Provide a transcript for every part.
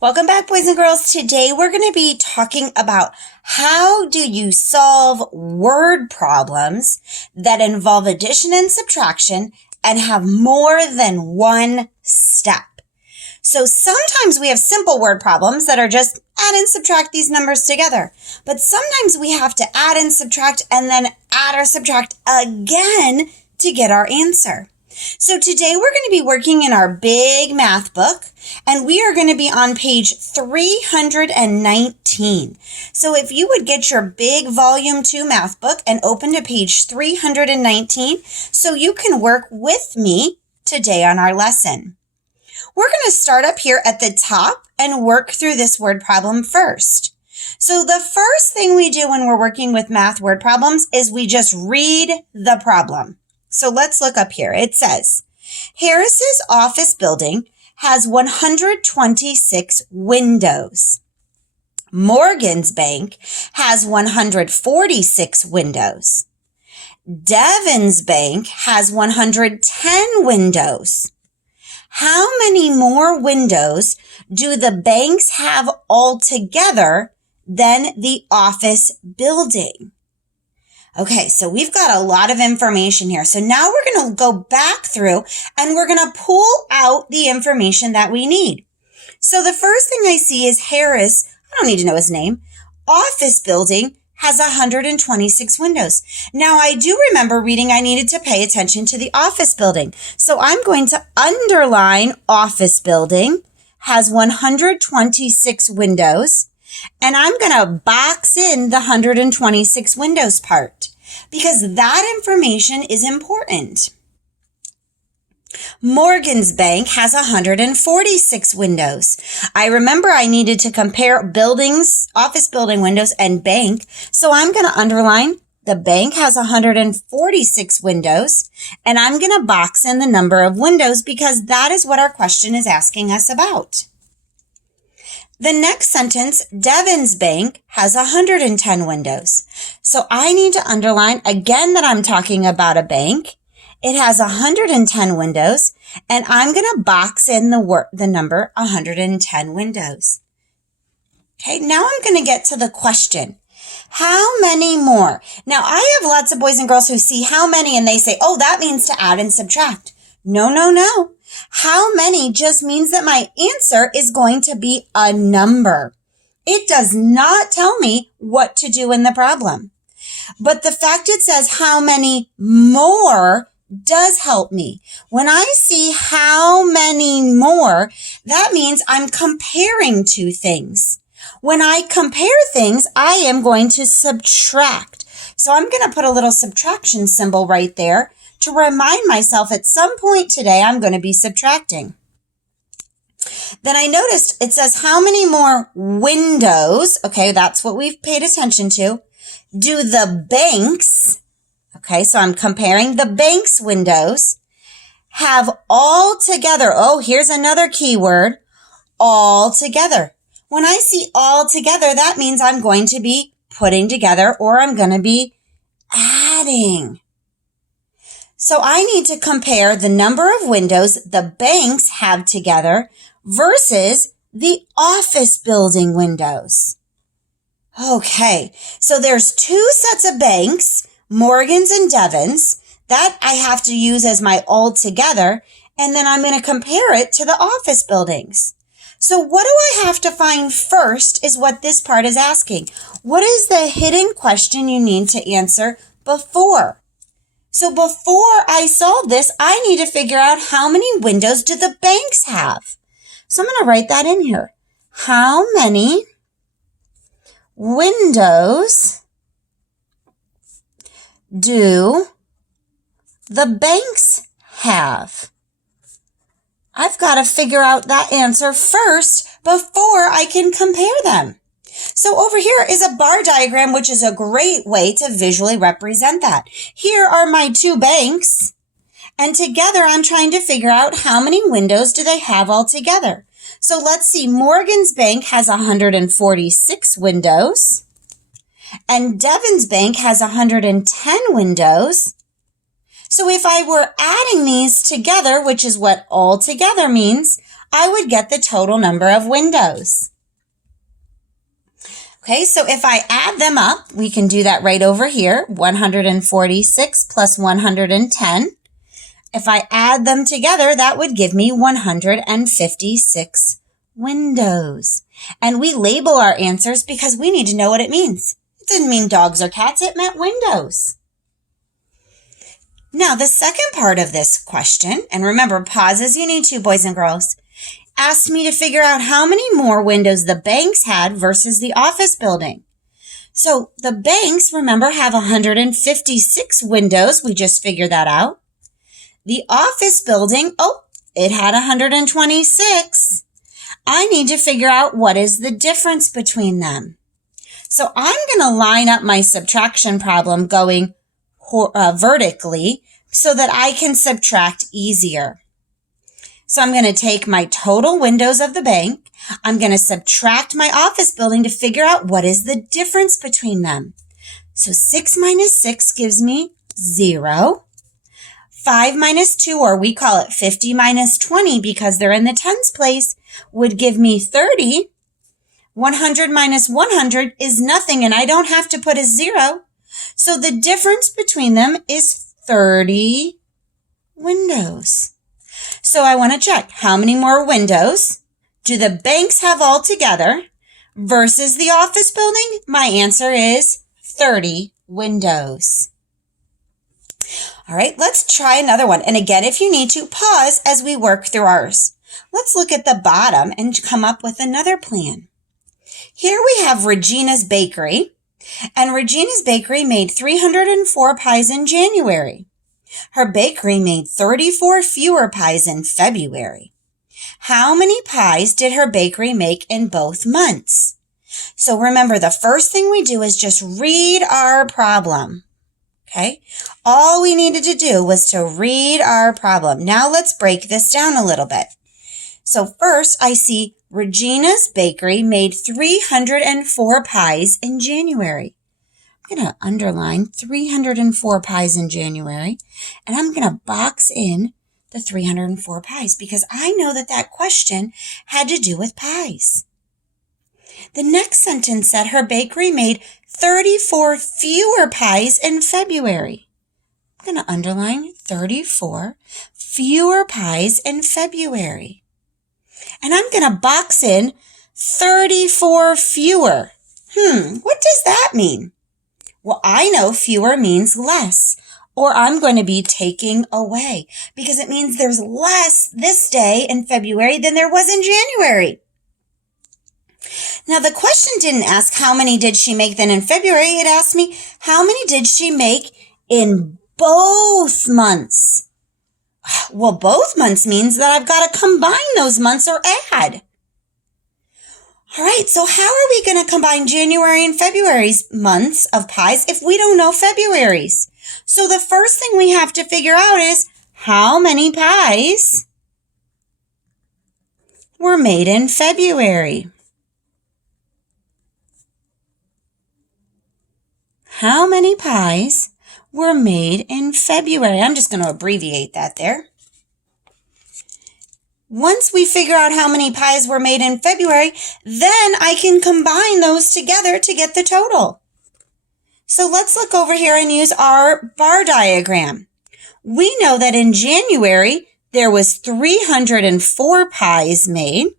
Welcome back, boys and girls. Today we're going to be talking about how do you solve word problems that involve addition and subtraction and have more than one step. So sometimes we have simple word problems that are just add and subtract these numbers together. But sometimes we have to add and subtract and then add or subtract again to get our answer. So today we're going to be working in our big math book, and we are going to be on page 319. So if you would get your big volume 2 math book and open to page 319 so you can work with me today on our lesson. We're going to start up here at the top and work through this word problem first. So the first thing we do when we're working with math word problems is we just read the problem. So let's look up here. It says, Harris's office building has 126 windows. Morgan's bank has 146 windows. Devon's bank has 110 windows. How many more windows do the banks have altogether than the office building? Okay, so we've got a lot of information here. So now we're going to go back through and we're going to pull out the information that we need. So the first thing I see is Harris, I don't need to know his name, office building has 126 windows. Now I do remember reading I needed to pay attention to the office building. So I'm going to underline office building has 126 windows. And I'm going to box in the 126 windows part because that information is important. Morgan's bank has 146 windows. I remember I needed to compare buildings, office building windows and bank. So I'm going to underline the bank has 146 windows and I'm going to box in the number of windows because that is what our question is asking us about. The next sentence, Devon's bank has 110 windows. So I need to underline again that I'm talking about a bank. It has 110 windows, and I'm going to box in the number 110 windows. Okay, now I'm going to get to the question. How many more? Now, I have lots of boys and girls who see how many and they say, oh, that means to add and subtract. No. How many just means that my answer is going to be a number. It does not tell me what to do in the problem. But the fact it says how many more does help me. When I see how many more, that means I'm comparing two things. When I compare things, I am going to subtract. So I'm going to put a little subtraction symbol right there to remind myself at some point today I'm going to be subtracting. Then I noticed it says how many more windows, okay, that's what we've paid attention to, do the banks, okay, so I'm comparing the bank's windows, have all together. Oh, here's another key word, all together. When I see all together, that means I'm going to be putting together or I'm going to be adding. So I need to compare the number of windows the banks have together versus the office building windows. Okay, so there's two sets of banks, Morgan's and Devon's, that I have to use as my all together, and then I'm going to compare it to the office buildings. So what do I have to find first is what this part is asking. What is the hidden question you need to answer before? So before I solve this, I need to figure out how many windows do the banks have. So I'm going to write that in here. How many windows do the banks have? I've got to figure out that answer first before I can compare them. So over here is a bar diagram, which is a great way to visually represent that. Here are my two banks, and together I'm trying to figure out how many windows do they have all together. So let's see, Morgan's bank has 146 windows, and Devon's bank has 110 windows. So if I were adding these together, which is what all together means, I would get the total number of windows. Okay, so if I add them up, we can do that right over here, 146 plus 110. If I add them together, that would give me 156 windows. And we label our answers because we need to know what it means. It didn't mean dogs or cats, it meant windows. Now, the second part of this question, and remember, pause as you need to, boys and girls, asked me to figure out how many more windows the banks had versus the office building. So the banks, remember, have 156 windows. We just figured that out. The office building, it had 126. I need to figure out what is the difference between them. So I'm going to line up my subtraction problem going vertically so that I can subtract easier. So I'm going to take my total windows of the bank. I'm going to subtract my office building to figure out what is the difference between them. So 6 minus 6 gives me 0. 5 minus 2, or we call it 50 minus 20 because they're in the tens place, would give me 30. 100 minus 100 is nothing, and I don't have to put a 0. So the difference between them is 30 windows. So I want to check how many more windows do the banks have altogether versus the office building? My answer is 30 windows. All right, let's try another one. And again, if you need to, pause as we work through ours. Let's look at the bottom and come up with another plan. Here we have Regina's Bakery, and Regina's Bakery made 304 pies in January. Her bakery made 34 fewer pies in February. How many pies did her bakery make in both months? So remember, the first thing we do is just read our problem. Okay? All we needed to do was to read our problem. Now let's break this down a little bit. So first, I see Regina's Bakery made 304 pies in January. I'm going to underline 304 pies in January, and I'm going to box in the 304 pies because I know that that question had to do with pies. The next sentence said her bakery made 34 fewer pies in February. I'm going to underline 34 fewer pies in February. And I'm going to box in 34 fewer. What does that mean? Well, I know fewer means less, or I'm going to be taking away because it means there's less this day in February than there was in January. Now, the question didn't ask how many did she make then in February. It asked me how many did she make in both months. Well, both months means that I've got to combine those months or add. All right, so how are we going to combine January and February's months of pies if we don't know February's? So the first thing we have to figure out is how many pies were made in February. How many pies were made in February? I'm just going to abbreviate that there. Once we figure out how many pies were made in February, then I can combine those together to get the total. So let's look over here and use our bar diagram. We know that in January, there was 304 pies made.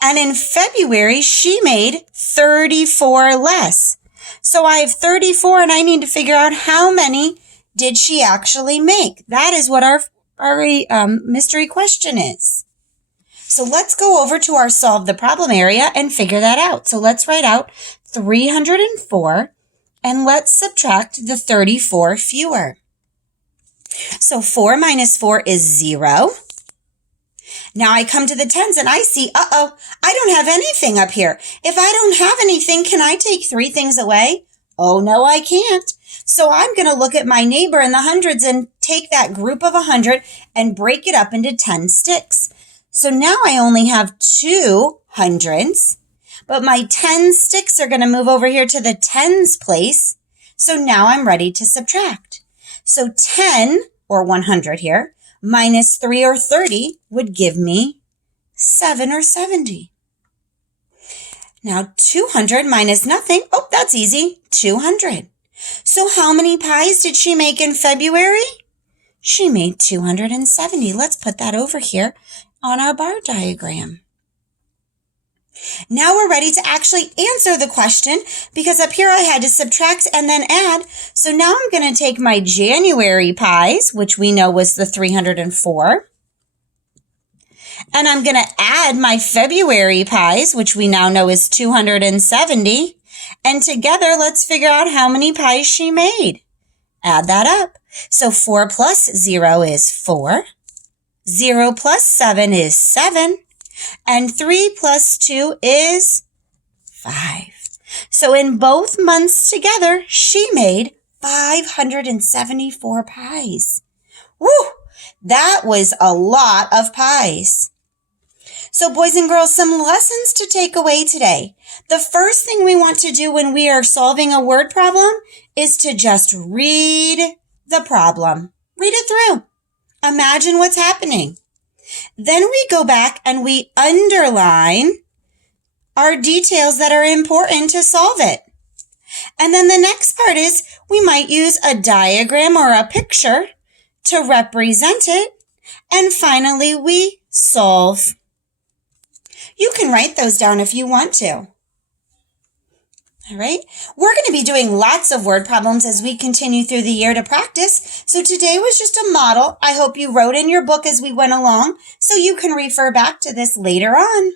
And in February, she made 34 less. So I have 34 and I need to figure out how many did she actually make. That is what our mystery question is. So let's go over to our solve the problem area and figure that out. So let's write out 304 and let's subtract the 34 fewer. So 4 minus 4 is 0. Now I come to the tens and I see, I don't have anything up here. If I don't have anything, can I take 3 things away? Oh, no, I can't. So I'm going to look at my neighbor in the hundreds and take that group of 100 and break it up into 10 sticks. So now I only have 2 hundreds, but my 10 sticks are going to move over here to the tens place. So now I'm ready to subtract. So 10 or 100 here minus 3 or 30 would give me 7 or 70. Now 200 minus nothing. Oh, that's easy. 200. So how many pies did she make in February? She made 270. Let's put that over here on our bar diagram. Now we're ready to actually answer the question because up here I had to subtract and then add. So now I'm going to take my January pies, which we know was the 304. And I'm going to add my February pies, which we now know is 270. And together, let's figure out how many pies she made. Add that up. So 4 plus 0 is 4. 0 plus 7 is 7. And 3 plus 2 is 5. So in both months together, she made 574 pies. Woo! That was a lot of pies. So boys and girls, some lessons to take away today. The first thing we want to do when we are solving a word problem is to just read the problem. Read it through. Imagine what's happening. Then we go back and we underline our details that are important to solve it. And then the next part is we might use a diagram or a picture to represent it. And finally, we solve. You can write those down if you want to. All right. We're going to be doing lots of word problems as we continue through the year to practice. So today was just a model. I hope you wrote in your book as we went along so you can refer back to this later on.